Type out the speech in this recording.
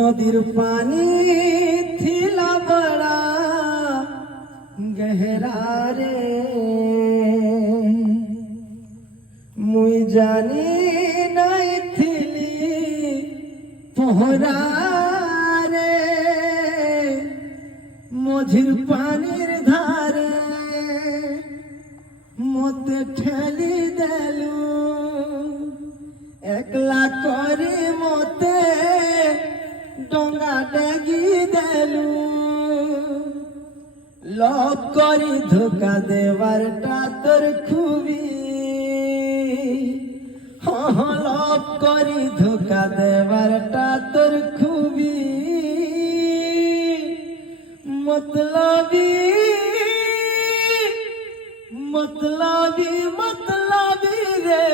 নদীর পানি থিলা বড়া গহরা রে মুই জানি নাই থিলি পহরা রে মঝির পানির ধারে মতে ঠেলি দেলু একলা করে মতে ডঙ্গা ডেগি দেলু লক করি ধোকা দেবারটা তোর খুবই লক করি ধোকা দেবারটা তোর খুবই মতলবী মতলবী মতলবী রে